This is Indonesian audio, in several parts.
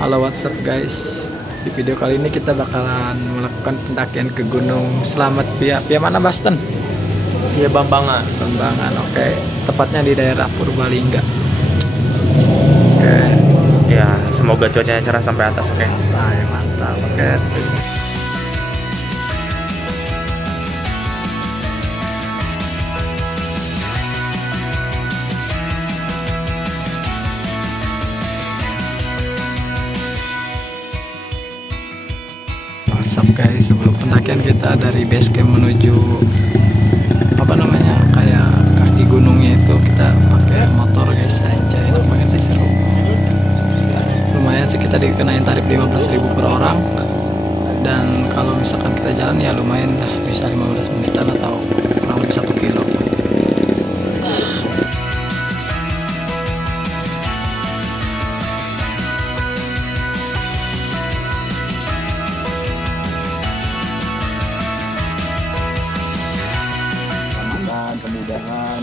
Halo, what's up guys? Di video kali ini kita bakalan melakukan pendakian ke Gunung Slamet via mana, Basten? Iya, Bambangan. Bambangan, oke. Tepatnya di daerah Purbalingga. Oke. Ya, semoga cuacanya cerah sampai atas, oke. Mantap, oke. What's up guys, sebelum pendakian kita dari base camp menuju kayak kaki gunungnya itu kita pakai motor guys. Anjay, enak banget sih, seru. Lumayan sih, kita dikenain tarif 15.000 per orang, dan kalau misalkan kita jalan ya lumayan lah, bisa 15 menitan atau kurang lebih 1 kilo. Kemudahan,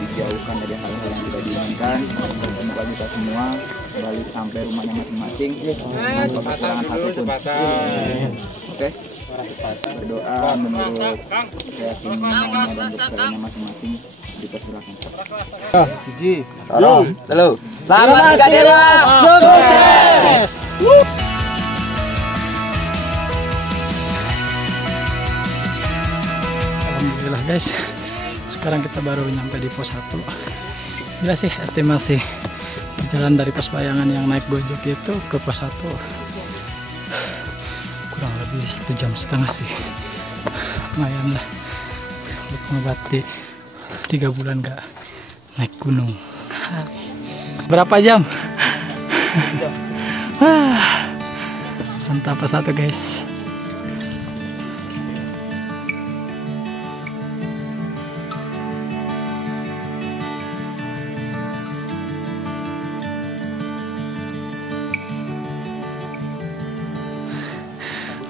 dijauhkan dari hal-hal yang tidak diinginkan. Semoga kita semua balik sampai rumahnya masing-masing tanpa kekurangan apapun. Oke, berdoa menurut keyakinan dan kepercayaannya masing-masing, dipersilakan. Siji, Halo, selamat tiga dewa, sukses. Alhamdulillah guys, sekarang kita baru nyampe di pos 1. Gila sih, estimasi perjalanan dari pos Bayangan yang naik Gojek itu ke pos 1 kurang lebih 1,5 jam sih. Lumayan lah buat mengobati 3 bulan gak naik gunung. Berapa jam? Mantap, pos 1 guys.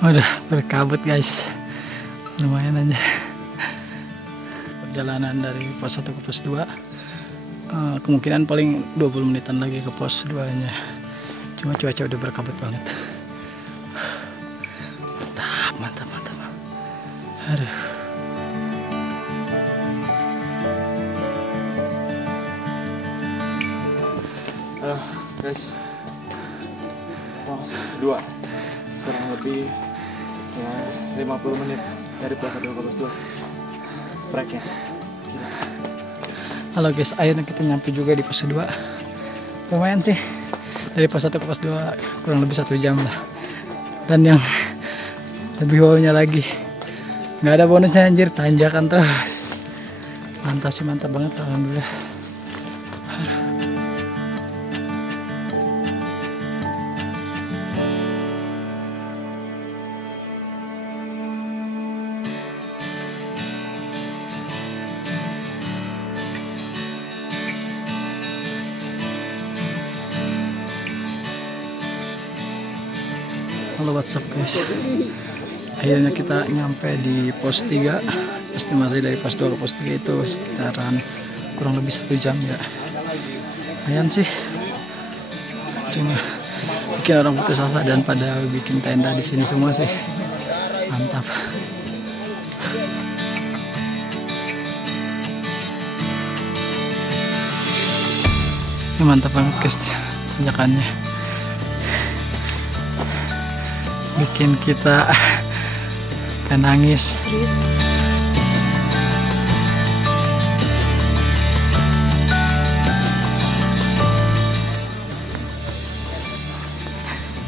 Udah berkabut guys, lumayan aja. Perjalanan dari pos 1 ke pos 2 kemungkinan paling 20 menitan lagi ke pos 2 nya. Cuma cuaca udah berkabut banget. Mantap. Aduh. Halo guys, pos 2 kurang lebih ya 50 menit dari pos 1 ke pos 2 treknya. Gila. Halo guys, akhirnya kita nyampe juga di pos 2. Lumayan sih, dari pos 1 ke pos 2 kurang lebih 1 jam lah. Dan yang lebih wownya lagi, nggak ada bonusnya anjir, tanjakan terus. Mantap sih, mantap banget, alhamdulillah. Halo, what's up guys, akhirnya kita nyampe di pos 3. Estimasi dari pos 2 ke pos 3 itu sekitaran kurang lebih 1 jam ya. Lumayan sih, cuma bikin orang putus asa dan pada bikin tenda di sini semua sih. Mantap. Ini mantap banget guys, tanjakannya bikin kita nangis. Serius.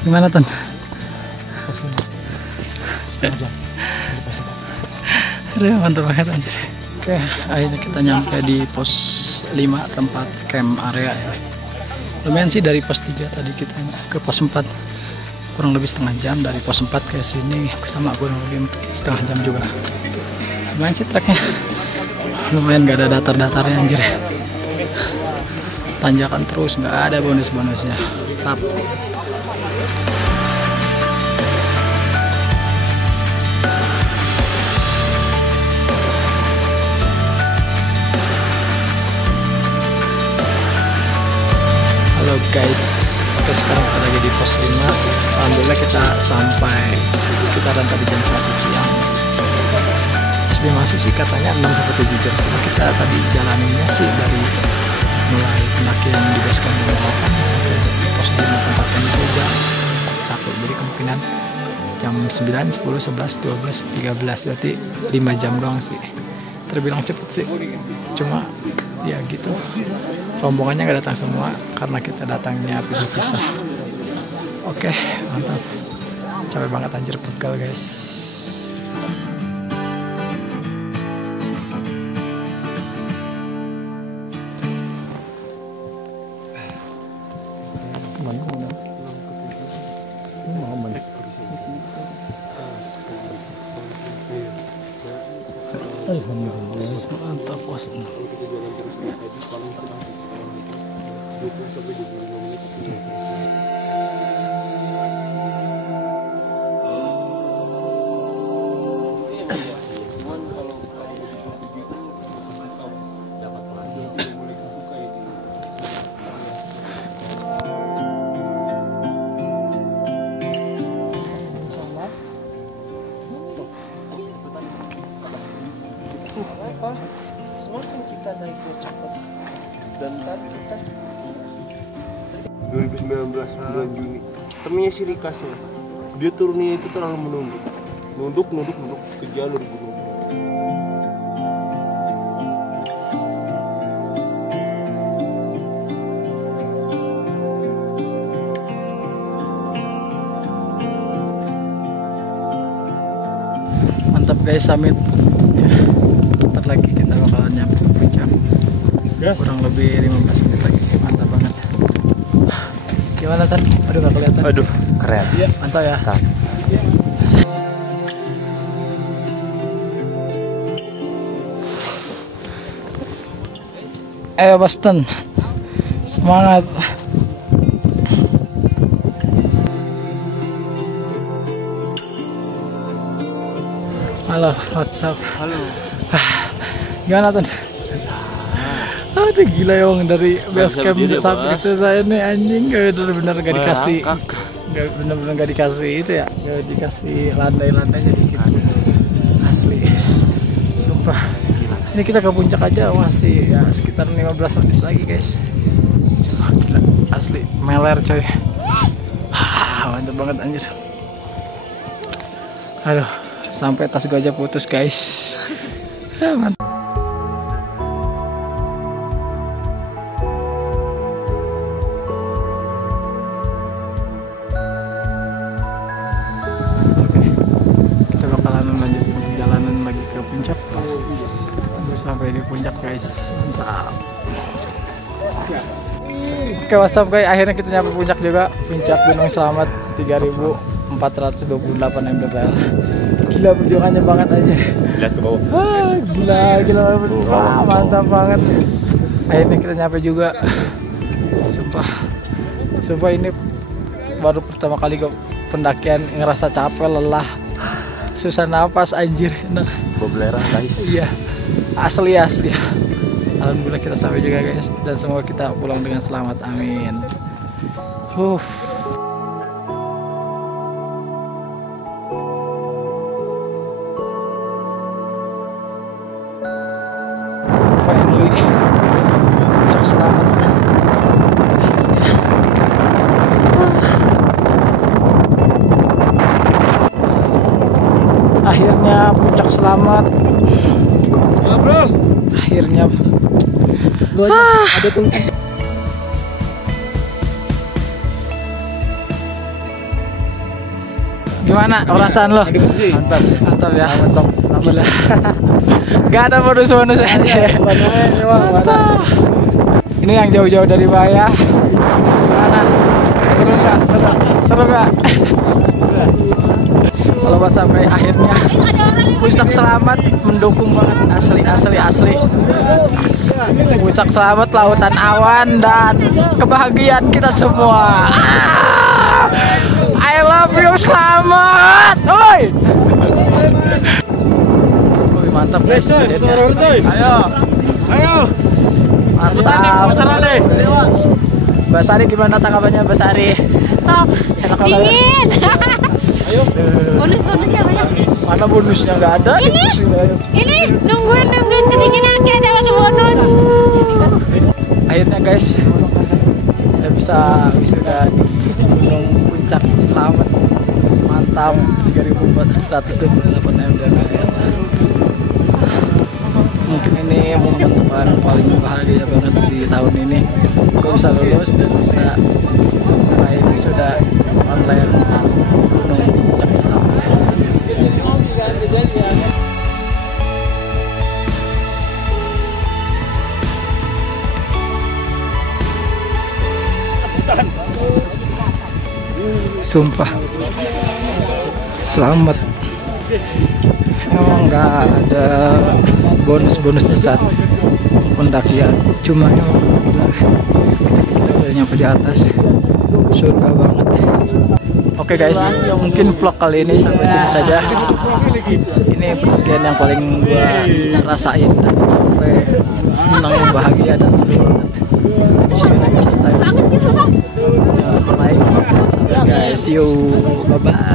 Gimana Ton? Mantap banget anjir. Oke, akhirnya kita nyampe di pos 5 tempat camp area ya. Lumayan sih, dari pos 3 tadi kita ke pos 4 kurang lebih setengah jam. Dari pos 4 ke sini sama kurang lebih setengah jam juga. Lumayan sih treknya, lumayan, gak ada datar-datarnya anjir. Tanjakan terus, gak ada bonus-bonusnya. Tap. Halo guys, Oke, sekarang kita lagi di pos 5. Alhamdulillah kita sampai sekitaran tadi jam 1 siang. Estimasi sih katanya 6 sampai 7 jam. Cuma kita tadi jalaninnya sih dari mulai pendakian di base camp jam 8 sampai pos 5 tempat kami itu jam 1. Jadi kemungkinan jam 9, 10, 11, 12, 13, berarti 5 jam doang sih. Terbilang cepet sih. Cuma ya gitu, rombongannya nggak datang semua karena kita datangnya pisah-pisah. Oke, mantap. Capek banget anjir, pegal guys. Mantap bos. Semakin kita naik ke cepat dan tadi kita 2019 bulan Juni temennya si Rika sih, dia turunnya itu terlalu nunduk ke jalur gunung. Mantap guys, summit ya. Bentar lagi kita bakalan nyampe ke puncak, kurang lebih 15 menit lagi. Mantap banget. Gimana Tan? Aduh gak kelihatan. Aduh keren ya, Mantap ya. Ayo Boston, semangat. Halo, what's up? Halo. Gimana Tan? Aduh gila ya bang, dari base camp sampai itu saya nih anjing bener-bener gak dikasih, bener-bener gak dikasih itu ya, gak dikasih landai-landai jadi gitu. Asli, sumpah. Ini kita ke puncak aja masih ya sekitar 15 menit lagi guys. Wah, gila, asli meler coy. Mantap banget anjir. Aduh, sampai tas gue aja putus guys. Mantap. Sampai di puncak guys, mantap. Oke, WhatsApp guys, akhirnya kita nyampe puncak juga, puncak Gunung Selamat 3428 mdpl. Gila perjuangannya banget aja. Lihat ke bawah. Gila, mantap banget. Akhirnya kita nyampe juga. Sumpah ini baru pertama kali gue pendakian ngerasa capek, lelah, susah nafas anjir. Nah, Bobleran guys. iya. Asli. Alhamdulillah kita sampai juga guys, dan semoga kita pulang dengan selamat, amin. Finally puncak selamat. Akhirnya puncak selamat. Bro. Akhirnya ada tulisan. Gimana perasaan lo? Mantap ya. Gila. Gak ada bonus-bonus aja. Ini yang jauh-jauh dari Baya. Gimana? Seru nggak? Kalau buat sampai akhirnya puncak selamat, mendukung banget, asli. Puncak selamat, lautan awan dan kebahagiaan kita semua. I love you, selamat. Oi. Mantap guys. Ayo. Mantap. Mbak Sari gimana tanggapannya Mbak Sari? Top. Enak banget. Dingin. Bonus-bonusnya banyak. Mana bonusnya nggak ada? Ini nungguin kedinginan kayak dapat bonus. Akhirnya guys, saya bisa wisuda di Gunung Puncak. Selamat, mantap. 3.428 mdr. Mungkin ini momen paling bahagia banget di tahun ini. Gue bisa lulus dan bisa meraih wisuda online Gunung Puncak. Selamat. Sumpah, selamat. Emang nggak ada bonus-bonusnya saat pendakian, cuma emang kita udah nyampe di atas, surga banget. Oke guys, mungkin vlog kali ini sampai sini saja. Ini pendakian yang paling gua rasain dan sampai senang, bahagia dan seru banget. See you next time. Jangan lupa like, subscribe guys. See you, bye bye.